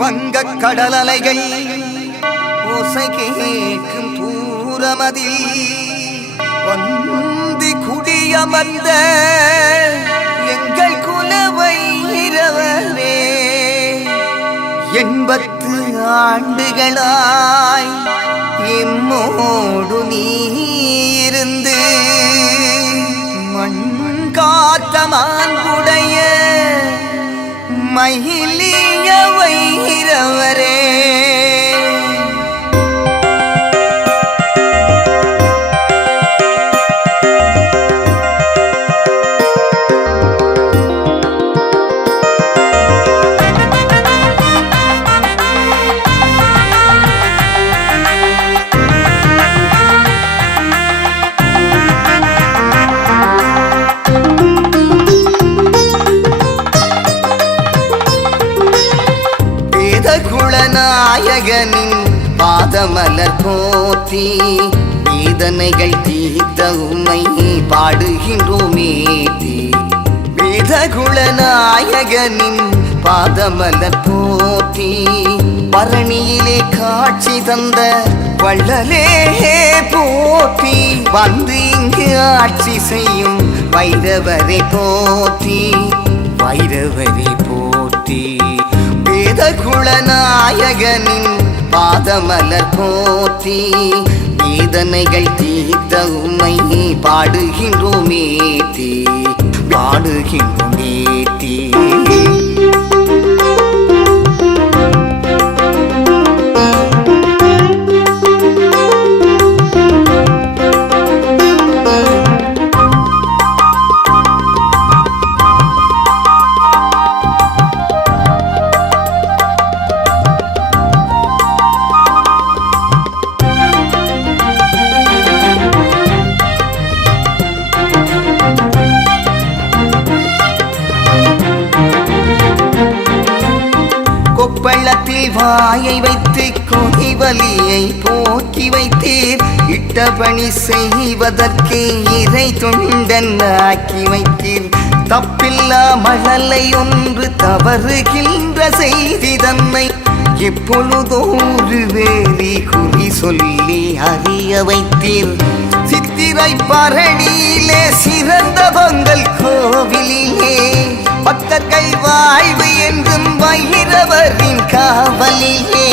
வங்கக் கடலலைகள் ஓசை கேட்கும் தூரமதில் வந்து குடியமர்ந்த எங்கள் குலவை இரவரே 80 ஆண்டுகளாய் எம்மோடு நீ இருந்து மண் காத்த மாண்புடைய மகிழிய வைரவரே குலநாயகனின் பாதமலர் போற்றி வேதனைகள் தீர்த்த உம்மை பாடுகின்றோமே வேத குலநாயகனின் பாதமலர் போற்றி பரணியிலே காட்சி தந்த வள்ளலே போற்றி வந்து இங்கு ஆட்சி செய்யும் வைரவரை போற்றி வைரவரை போற்றி வேத குலநாயகனின் பாதமலர் போற்றி வேதனைகள் தீர்த்த உம்மை பாடுகின்றோமே பாடுகின்றோமே கொப்பளத்தில் வாயை வைத்து கொடிவலியை போக்கி வைத்தீர் இட்டபணி செய்வதற்கு இறை தொண்டன் ஆக்கி வைத்தீர் தப்பில்லா மழலை ஒன்று தவறுகின்ற செய்தி தன்னை எப்பொழுதோரு வேலி குறி சொல்லி அறிய வைத்தீர் சித்திரை பரணியிலே சிறந்த பொங்கல் கோவிலிலே பக்தர்கள் வாழ்வு என்றும் வைரவரின் காவலிலே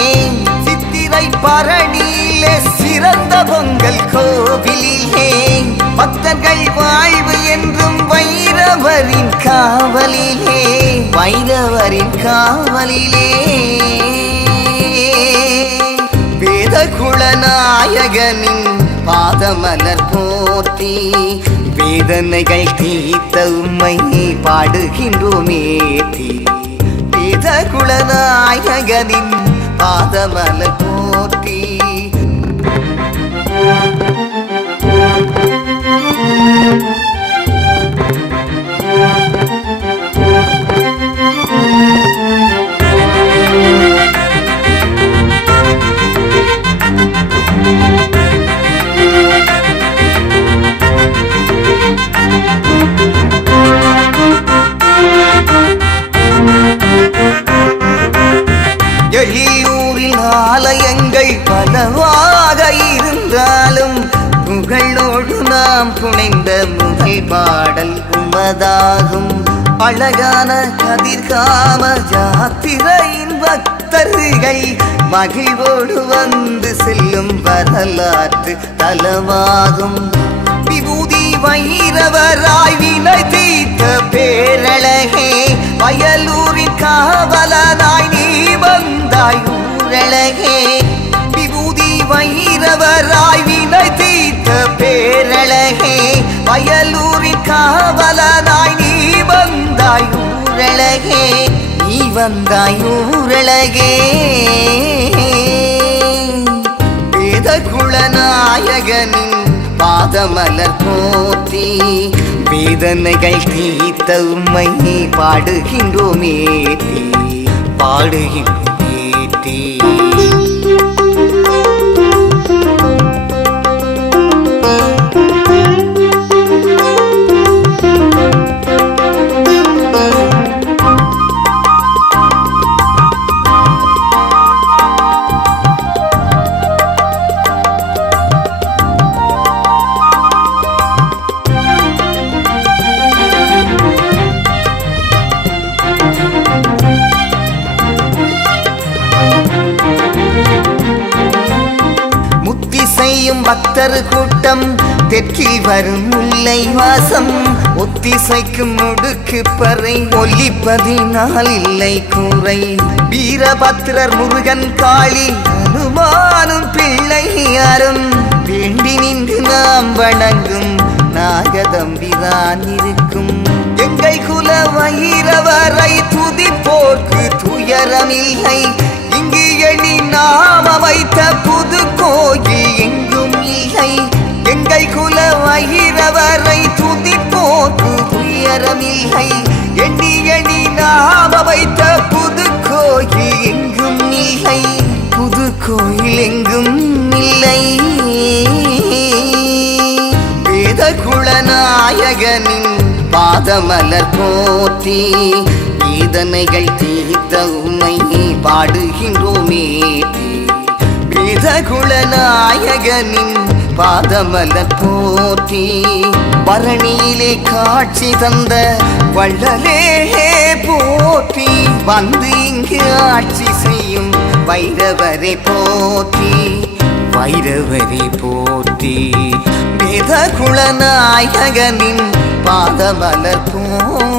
சித்திரை பரணியிலே சிறந்த பொங்கல் கோவிலிலே பக்தர்கள் வாழ்வு என்றும் வைரவரின் காவலிலே வைரவரின் காவலிலே வேத குலநாயகனின் பாதமலர் போற்றி வேதனைகள் தீர்த்த உம்மை பாடுகின்றோமே வேத குலநாயகனின் பாதமலர் போற்றி எழிலூரில் ஆலயங்கள் பலவாக இருந்தாலும் புகழோடு நாம் புனைந்த முதல் பாடல் உமதாகும் அழகான கதிர்காம யாத்திரையின் பக்தர்கள் மகிழ்வோடு வந்து செல்லும் வரலாற்று தலமாகும் விபூதி வைரவராய் வினை தீர்த்த பேரழகே வயலூரின் காவலனாய் நீ வந்தாய் ஊரழகே விபூதி வைரவராய் வினை தீர்த்த பேரழகே வயலூரின் காவலனாய் நீ வந்தாய் ஊரழகே நீ வந்தாய் ஊரழகே வேத குலநாயகனின் பாதமலர் போற்றி வேதனைகள் தீர்த்த உம்மை பாடுகின்றோமே பாடுகின்றோமே பக்தர் கூட்டம் தெற்கில் வரும் முல்லை வாசம் ஒத்திசைக்கும் முடுக்கு பறை ஒலிப்பதினால் இல்லை கூரை வீரபத்ரர் முருகன் காளி அனுமானும் பிள்ளை யாரும் வேண்டி நின்று நாம் வணங்கும் நாகதம்பிதான் இருக்கும் எங்கள் குல வைரவரை துதிப்போர்க்கு துயரமில்லை இங்கு எண்ணி நாம வைத்த புது கோயில் எங்கும் இல்லை எங்கள் குல வைரவரை துதிப்போர்க்கு துயரமில்லை எண்ணி எண்ணி நாம வைத்த புது கோயில் எங்கும் இல்லை புது கோயில் எங்கும் இல்லை வேத குலநாயகனின் பாதமலர் போற்றி வேதனைகள் தீர்த்த உம்மை பாடுகின்றோமே வேத குலநாயகனின் பாதமலர் போற்றி பரணியிலே காட்சி தந்த வள்ளலே போற்றி வந்து இங்கு ஆட்சி செய்யும் வைரவரை போற்றி வைரவரை போற்றி வேத குலநாயகனின் பாதமலர் போற்றி